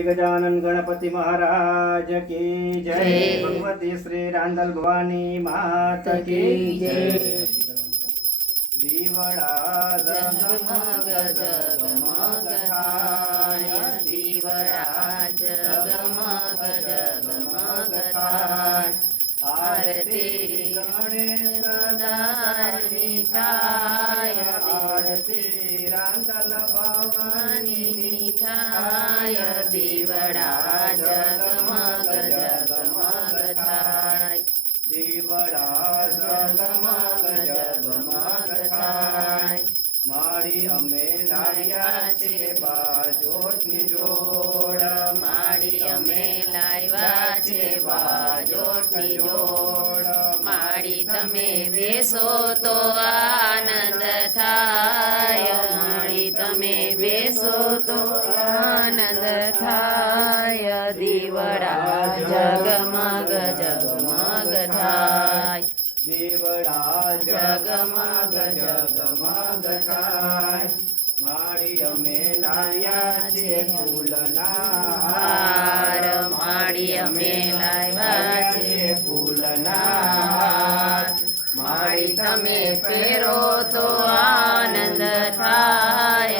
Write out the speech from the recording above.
श्री गजानन गणपति महाराज की जय। भगवती श्री रांदल भवानी मात की जय। दीवड़ा जगमग जगमग थाय, दीवड़ा जगमग जगमग थाय। आरती गणेश दानी थाय, आरती रांदल भवानी थाय। दीवड़ा जगमग जगमग थाय, दीवड़ा जगमग जगमग थाय। माड़ी अमे लाव्या छे बाजोटनी जोड़, माड़ी अमे लाव्या छे बाजोटनी जोड़। माड़ी तमे बेसो तो आनंद थाय, माड़ी तमे बेसो तो आनंद थाय। दीवड़ा जगमग जगमग थाय, दीवड़ा जगमग जगमग थाय। माड़ी अमे लाव्या छे फूलना हार, माड़ी अमे लाव्या छे फूलना हार। माड़ी तमे फेरो तो आनंद थाय।